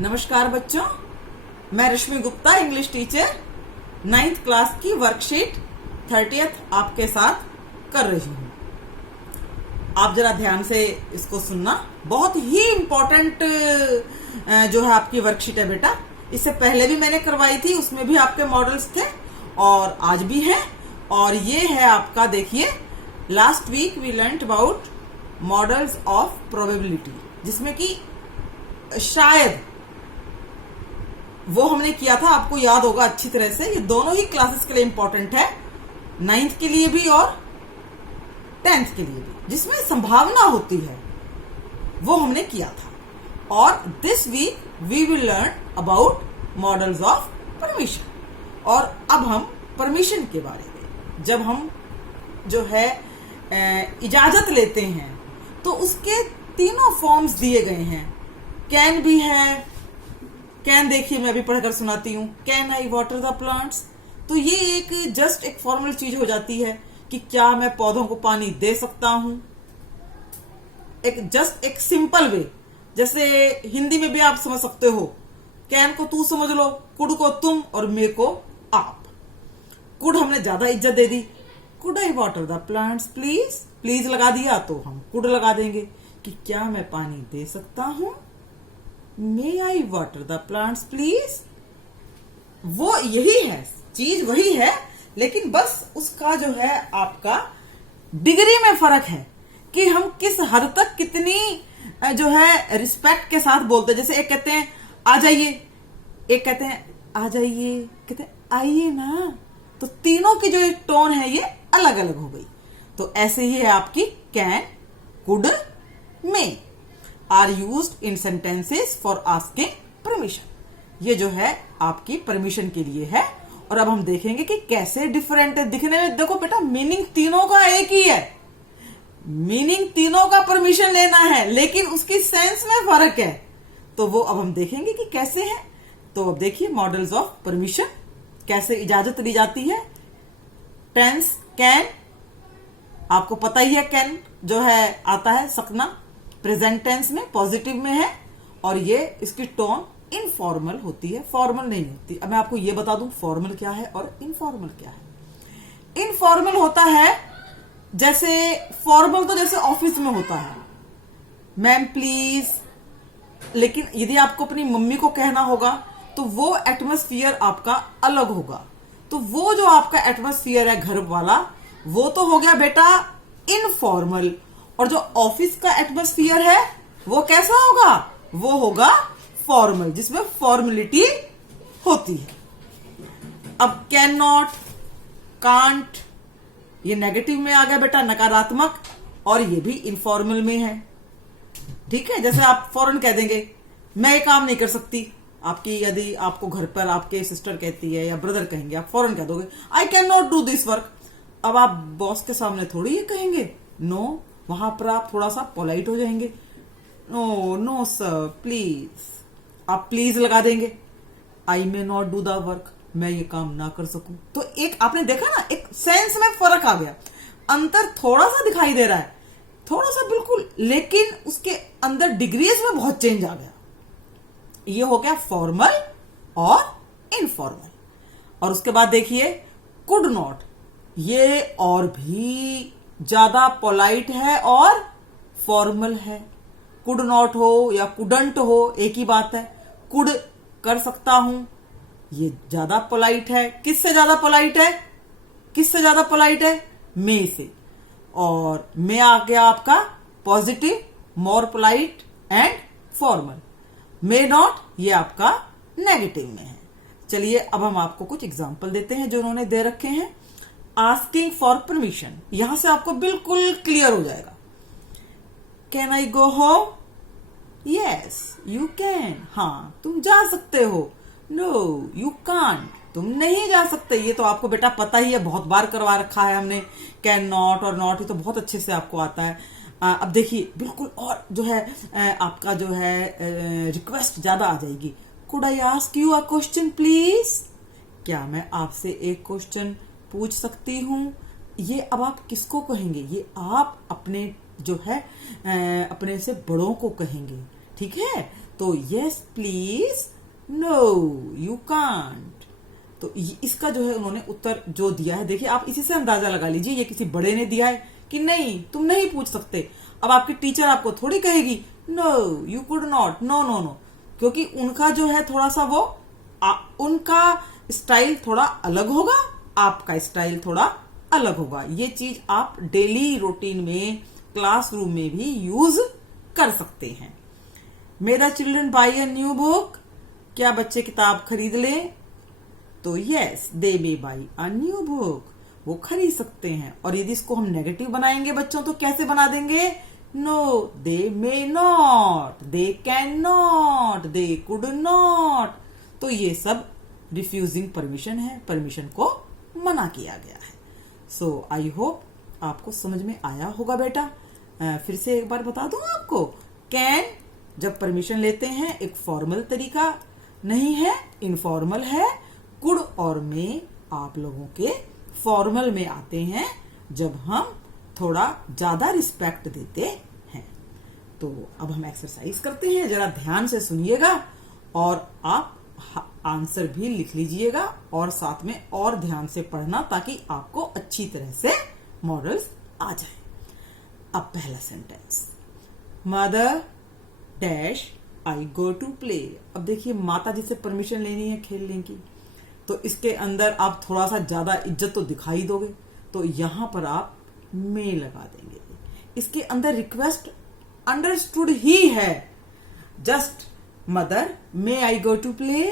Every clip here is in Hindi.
नमस्कार बच्चों, मैं Rashmi Gupta, English teacher, 9th class की वर्कशीट 30th आपके साथ कर रही हूँ। आप जरा ध्यान से इसको सुनना, बहुत ही इम्पोर्टेंट जो है आपकी वर्कशीट है बेटा। इससे पहले भी मैंने करवाई थी, उसमें भी आपके मॉडल्स थे और आज भी है। और ये है आपका, देखिए, last week we learned about models of probability, जिसमें कि शायद वो हमने किया था, आपको याद होगा अच्छी तरह से। ये दोनों ही क्लासेस के लिए इंपॉर्टेंट है, 9th के लिए भी और 10th के लिए भी, जिसमें संभावना होती है, वो हमने किया था। और this week we will learn about models of permission. और अब हम परमिशन के बारे में, जब हम जो है इजाजत लेते हैं, तो उसके तीनों फॉर्म्स दिए गए हैं। कैन भी है, कैन देखिए मैं अभी पढ़कर सुनाती हूँ, can I water the plants. तो ये एक जस्ट एक फॉर्मल चीज हो जाती है कि क्या मैं पौधों को पानी दे सकता हूं। एक जस्ट एक सिंपल वे, जैसे हिंदी में भी आप समझ सकते हो, कैन को तू समझ लो, कुड को तुम और मे को आप। कुड हमने ज्यादा इज्जत दे दी, could I water the plants please, please लगा दिया तो हम कुड लगा देंगे कि क्या मैं पानी दे सकता हूं। मे आई वाटर द प्लांट्स प्लीज, वो यही है, चीज वही है, लेकिन बस उसका जो है आपका डिग्री में फर्क है कि हम किस हद तक कितनी जो है रिस्पेक्ट के साथ बोलते हैं। जैसे एक कहते हैं आ जाइए, एक कहते हैं आ जाइए, कहते हैं आइए ना। तो तीनों की जो टोन है ये अलग अलग हो गई। तो ऐसे ही है आपकी can, could, may are used in sentences for asking permission. ये जो है आपकी परमिशन के लिए है। और अब हम देखेंगे कि कैसे डिफरेंट है दिखने में। देखो बेटा, मीनिंग तीनों का एक ही है, मीनिंग तीनों का परमिशन लेना है, लेकिन उसकी सेंस में फर्क है। तो वो अब हम देखेंगे कि कैसे है। तो अब देखिए, मॉडल्स ऑफ परमिशन, कैसे इजाजत ली जाती है। टेंस कैन, आपको पता ही है, कैन जो है आता है सकना, प्रेजेंट टेंस में पॉजिटिव में है, और ये इसकी टोन इनफॉर्मल होती है, फॉर्मल नहीं होती। अब मैं आपको ये बता दूं फॉर्मल क्या है और इनफॉर्मल क्या है। इनफॉर्मल होता है, जैसे फॉर्मल तो जैसे ऑफिस में होता है, मैम प्लीज, लेकिन यदि आपको अपनी मम्मी को कहना होगा तो वो एटमॉस्फियर आपका अलग होगा। तो वो जो आपका एटमॉस्फियर है घर वाला, वो तो हो गया बेटा इनफॉर्मल। और जो ऑफिस का एटमॉस्फियर है वो कैसा होगा, वो होगा फॉर्मल, जिसमें फॉर्मेलिटी होती है। अब कैन नॉट, कांट, ये नेगेटिव में आ गया बेटा, नकारात्मक, और ये भी इनफॉर्मल में है। ठीक है, जैसे आप फौरन कह देंगे मैं ये काम नहीं कर सकती। आपकी यदि आपको घर पर आपके सिस्टर कहती है या ब्रदर कहेंगे, आप फौरन कह दोगे I can not do this work. अब आप बॉस के सामने थोड़ी ये कहेंगे नो, वहां पर आप थोड़ा सा पोलाइट हो जाएंगे, नो नो सर प्लीज, आप प्लीज लगा देंगे। I may not do the work, मैं ये काम ना कर सकूं। तो एक आपने देखा ना, एक सेंस में फर्क आ गया, अंतर थोड़ा सा दिखाई दे रहा है, थोड़ा सा बिल्कुल, लेकिन उसके अंदर डिग्रीज में बहुत चेंज आ गया। ये हो गया फॉर्मल और इनफॉर्मल। और उसके बाद देखिए कुड नॉट, ये और भी ज्यादा पोलाइट है और फॉर्मल है। कुड नॉट हो या कुडंट हो, एक ही बात है। कुड कर सकता हूं, ये ज्यादा पोलाइट है। किससे ज्यादा पोलाइट है, किससे ज्यादा पोलाइट है, मे से। और मे आ गया आपका positive, more polite and formal. May not, ये आपका नेगेटिव में है। चलिए अब हम आपको कुछ एग्जाम्पल देते हैं जो उन्होंने दे रखे हैं। आस्किंग फॉर परमिशन, यहां से आपको बिल्कुल क्लियर हो जाएगा। Can I go home, yes you can, हाँ तुम जा सकते हो। नो यू कांट, तुम नहीं जा सकते। ये तो आपको बेटा पता ही है, बहुत बार करवा रखा है हमने। कैन नॉट और नॉट, ये तो बहुत अच्छे से आपको आता है। अब देखिए बिल्कुल, और जो है आपका जो है रिक्वेस्ट ज्यादा आ जाएगी। Could I ask you a question please, क्या मैं आपसे एक क्वेश्चन पूछ सकती हूं। ये अब आप किसको कहेंगे, ये आप अपने जो है अपने से बड़ों को कहेंगे। ठीक है, तो yes please, no you can't. तो इसका जो है उन्होंने उत्तर जो दिया है, देखिए आप इसी से अंदाजा लगा लीजिए ये किसी बड़े ने दिया है कि नहीं तुम नहीं पूछ सकते। अब आपकी टीचर आपको थोड़ी कहेगी no you could not, no no no, क्योंकि उनका जो है थोड़ा सा वो उनका स्टाइल थोड़ा अलग होगा, आपका स्टाइल थोड़ा अलग होगा। ये चीज आप डेली रूटीन में क्लासरूम में भी यूज कर सकते हैं। मेरा children buy a new book, क्या बच्चे किताब खरीद लें? तो yes they may buy a new book, वो खरीद सकते हैं। और यदि इसको हम नेगेटिव बनाएंगे बच्चों तो कैसे बना देंगे? No they may not, they can not, they could not. तो ये सब रिफ्यूजिंग परमिशन है, परमिशन को मना किया गया है। सो आई होप आपको समझ में आया होगा बेटा। फिर से एक बार बता दूं आपको, कैन जब परमिशन लेते हैं एक फॉर्मल तरीका नहीं है, इनफॉर्मल है। कुड और में आप लोगों के फॉर्मल में आते हैं जब हम थोड़ा ज्यादा रिस्पेक्ट देते हैं। तो अब हम एक्सरसाइज करते हैं, जरा ध्यान से सुनिएगा और आप आंसर भी लिख लीजिएगा और साथ में और ध्यान से पढ़ना ताकि आपको अच्छी तरह से मॉडल्स आ जाए। अब पहला sentence, mother dash I go to play. अब देखिए माता जी से परमिशन लेनी है खेलने की, तो इसके अंदर आप थोड़ा सा ज्यादा इज्जत तो दिखाई दोगे, तो यहां पर आप मे लगा देंगे। इसके अंदर रिक्वेस्ट अंडरस्टूड ही है, just mother may I go to play,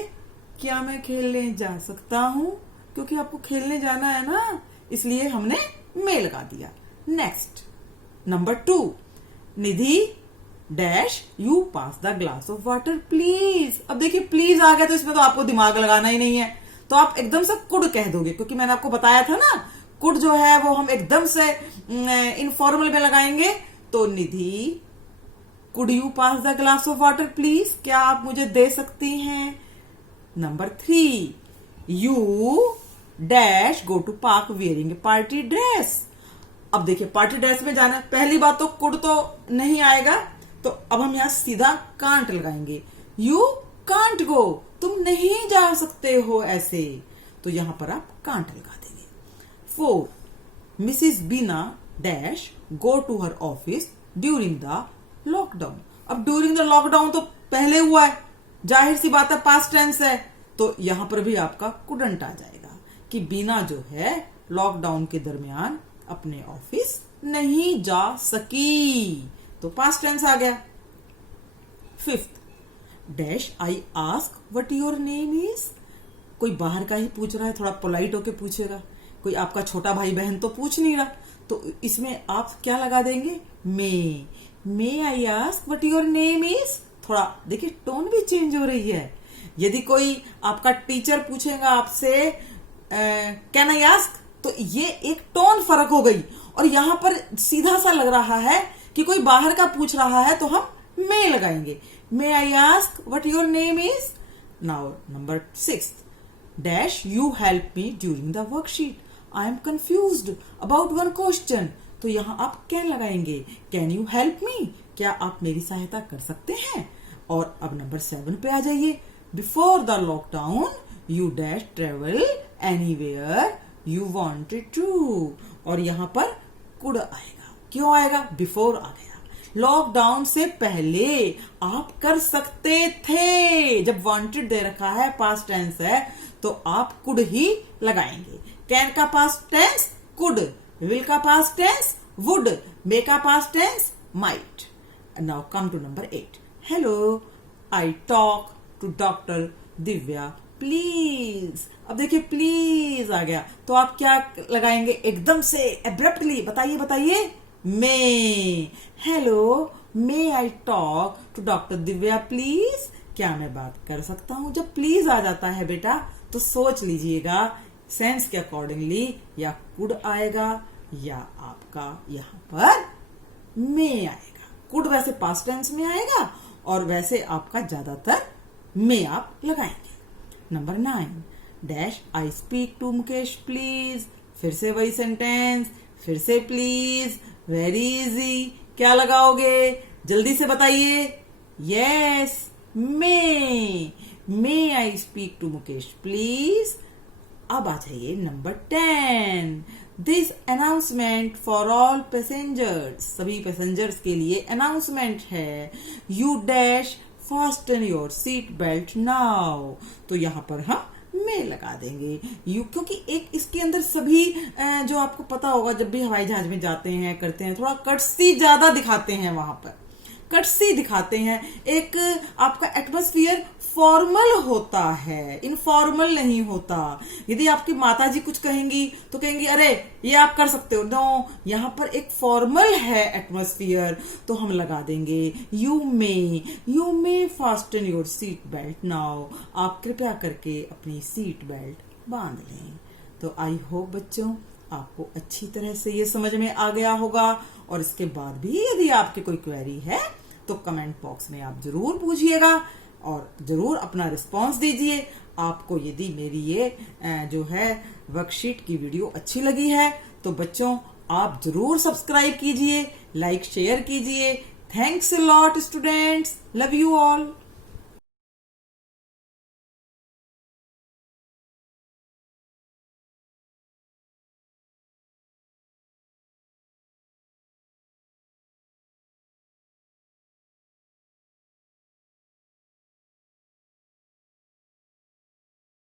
क्या मैं खेलने जा सकता हूं? क्योंकि आपको खेलने जाना है ना, इसलिए हमने मे लगा दिया। Next number 2, Nidhi dash you pass the glass of water please. अब देखिए प्लीज आ गया तो इसमें तो आपको दिमाग लगाना ही नहीं है, तो आप एकदम से कुड कह दोगे, क्योंकि मैंने आपको बताया था ना कुड जो है वो हम एकदम से इनफॉर्मल में लगाएंगे। तो Nidhi could you pass the glass of water please, क्या आप मुझे दे सकती हैं? Number 3, you dash go to park wearing party dress. अब देखिए पार्टी ड्रेस में जाना, पहली बात तो कुड तो नहीं आएगा, तो अब हम यहां सीधा कांट लगाएंगे। यू कांट गो, तुम नहीं जा सकते हो ऐसे, तो यहां पर आप कांट लगा देंगे। 4, Mrs Bina dash go to her office during the lockdown. अब ड्यूरिंग द लॉकडाउन तो पहले हुआ है, जाहिर सी बात है पास्ट टेंस है, तो यहां पर भी आपका कुडंट आ जाएगा कि बीना जो है लॉकडाउन के दरमियान अपने ऑफिस नहीं जा सकी, तो पास्ट टेंस आ गया। 5th, dash I ask what your name is. कोई बाहर का ही पूछ रहा है, थोड़ा पोलाइट होके पूछेगा, कोई आपका छोटा भाई बहन तो पूछ नहीं रहा, तो इसमें आप क्या लगा देंगे? May I ask what your name is. थोड़ा देखिए टोन भी चेंज हो रही है। यदि कोई आपका टीचर पूछेगा आपसे कैन आई आस्क, तो ये एक टोन फर्क हो गई, और यहां पर सीधा सा लग रहा है कि कोई बाहर का पूछ रहा है, तो हम मे लगाएंगे। May I ask what your name is. Now number 6, dash you help me during the worksheet, I am confused about one question. तो यहां आप कैन लगाएंगे, कैन यू हेल्प मी, क्या आप मेरी सहायता कर सकते हैं। और अब नंबर 7 पे आ जाइए, before the lockdown you dash travel anywhere you wanted to, और यहां पर कुड आएगा। क्यों आएगा? बिफोर आ गया, लॉकडाउन से पहले आप कर सकते थे। जब वांटेड दे रखा है, पास्ट टेंस है, तो आप कुड ही लगाएंगे। कैन का पास्ट टेंस कुड, विल का पास्ट टेंस वुड, मे का past tense might. Now come to number 8, hello I talk to doctor Divya please. अब देखिए प्लीज आ गया, तो आप क्या लगाएंगे? एकदम से एब्रप्टली, बताइए बताइए। May, hello may I talk to doctor Divya please, क्या मैं बात कर सकता हूं? जब प्लीज आ जाता है बेटा तो सोच लीजिएगा सेंस के अकॉर्डिंगली या कुड आएगा या आपका यहां पर मे आएगा। कुड वैसे पास्ट टेंस में आएगा और वैसे आपका ज्यादातर मे आप लगाएंगे। Number 9, dash I speak to Mukesh please. फिर से वही सेंटेंस, फिर से प्लीज, वेरी इजी। क्या लगाओगे? जल्दी से बताइए। Yes may I speak to Mukesh please. अब आ जाइए number 10। This announcement for all passengers, सभी पैसेंजर्स के लिए अनाउंसमेंट है। You dash fasten your seat belt now. तो यहाँ पर हम में लगा देंगे यू, क्योंकि एक इसके अंदर सभी जो आपको पता होगा जब भी हवाई जहाज में जाते हैं करते हैं थोड़ा कटसी ज्यादा दिखाते हैं, वहां पर कटसी दिखाते हैं। एक आपका एटमॉस्फेयर फॉर्मल होता है, इनफॉर्मल नहीं होता। यदि आपकी माता जी कुछ कहेंगी तो कहेंगी अरे ये आप कर सकते हो, नो, यहाँ पर एक फॉर्मल है एटमॉस्फेयर, तो हम लगा देंगे you may fasten your seat belt now. आप कृपया करके अपनी सीट बेल्ट बांध लें। तो आई होप बच्चों आपको अच्छी तरह से ये समझ में आ गया होगा, और इसके बाद भी यदि आपकी कोई क्वेरी है तो कमेंट बॉक्स में आप जरूर पूछिएगा और जरूर अपना रिस्पांस दीजिए। आपको यदि मेरी ये जो है वर्कशीट की वीडियो अच्छी लगी है तो बच्चों आप जरूर सब्सक्राइब कीजिए, लाइक शेयर कीजिए। Thanks a lot students, love you all.